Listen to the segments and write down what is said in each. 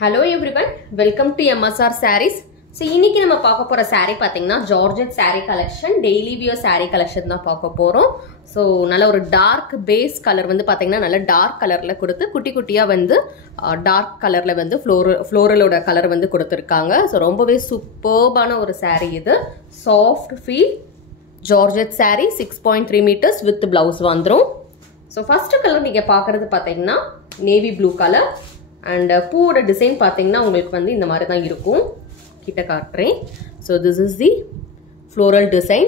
Hello everyone, welcome to MSR Sarees. So இன்னைக்கு நம்ம பார்க்க போற saree பாத்தீங்கன்னா Georgette saree collection, daily wear saree collection தான் பார்க்க போறோம். So நல்ல ஒரு dark base color வந்து பாத்தீங்கன்னா நல்ல dark colorல கொடுத்து குட்டி குட்டியா வந்து dark colorல வந்து floralோட color வந்து கொடுத்திருக்காங்க. So ரொம்பவே சூப்பர்பான ஒரு saree இது. Soft feel Georgette saree 6.3 meters with blouse வந்துரும். So first color நீங்க பார்க்கிறது பாத்தீங்கன்னா navy blue color. And பூவோட டிசைன் பாத்தீங்கன்னா உங்களுக்கு வந்து இந்த மாதிரி தான் இருக்கும். கிட்ட காட்றேன். So this is the floral design.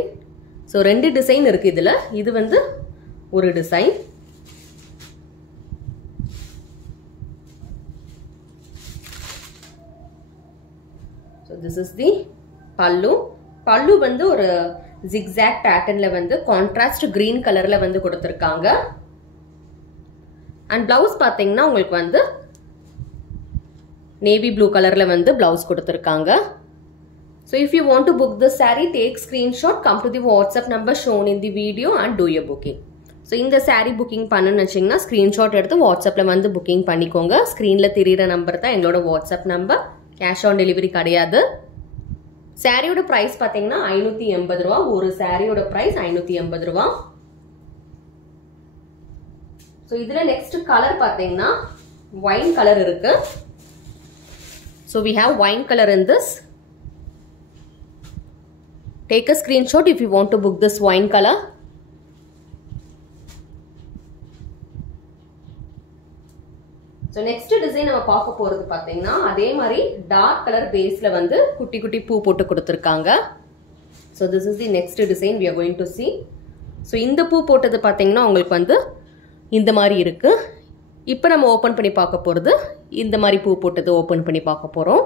So ரெண்டு டிசைன் இருக்கு இதுல. இது வந்து ஒரு design. So this is the pallu. Pallu வந்து ஒரு zigzag patternல வந்து contrast green colorல வந்து கொடுத்திருக்காங்க. And blouse பாத்தீங்கன்னா உங்களுக்கு வந்து navy blue colorல வந்து blouse கொடுத்திருக்காங்க. So if you want to book this saree, take screenshot, come to the WhatsApp number shown in the video and do your booking. So இந்த saree booking பண்ணனும்னு வெச்சீங்கன்னா screenshot எடுத்து WhatsAppல வந்து booking பண்ணிக்கோங்க. ஸ்கிரீன்ல தெரியுற number தான் எங்களோட WhatsApp number. cash on delivery கிடையாது. சாரியோட பிரைஸ் பாத்தீங்கன்னா 580 ரூபாய். ஒரு சாரியோட பிரைஸ் 580 ரூபாய். So இதுல next color பாத்தீங்கன்னா wine color இருக்கு. So we have wine color in this. Take a screenshot if you want to book this wine color. So next design நம்ம பார்க்க போறது பாத்தீங்கன்னா அதே மாதிரி dark color baseல வந்து குட்டி குட்டி பூ போட்டு கொடுத்திருக்காங்க. So this is the next design we are going to see. So இந்த பூ போட்டது பாத்தீங்கன்னா உங்களுக்கு வந்து இந்த மாதிரி இருக்கு. இப்போ நம்ம ஓபன் பண்ணி பார்க்க போறது இந்த மாதிரி பூ போட்டது ஓபன் பண்ணி பார்க்க போறோம்.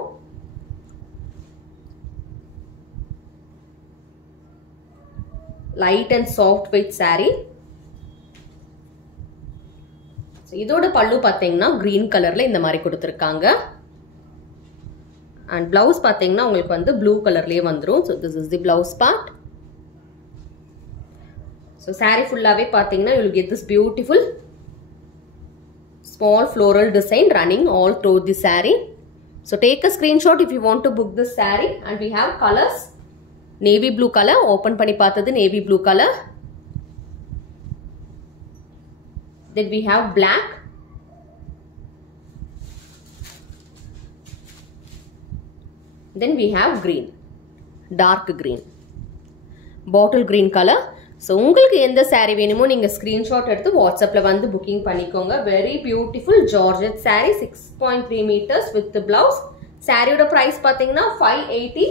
Light and soft weight saree. இதோட பல்லு பாத்தீங்கன்னா green கலர்ல இந்த மாதிரி கொடுத்திருக்காங்க. and blouse பாத்தீங்கன்னா உங்களுக்கு வந்து blue கலர்லயே வந்துரும். so this is the blouse part. so saree full-ஆவே பாத்தீங்கன்னா you will get this beautiful small floral design running all through the saree. So take a screenshot if you want to book this saree. And we have colors. Navy blue color. Open பண்ணி பார்த்தது navy blue color. Then we have black. Then we have green. Dark green. Bottle green color. So உங்களுக்கு எந்த saree வேணுமோ நீங்க screenshot எடுத்து WhatsAppல வந்து booking பண்ணிக்கோங்க. Very beautiful Georgette saree 6.3 meters with the blouse. சாரியோட price பாத்தீங்கன்னா 580.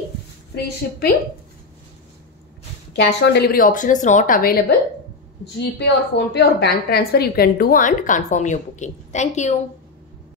Free shipping. Cash on delivery option is not available. GPay or PhonePe or bank transfer you can do and confirm your booking. Thank you.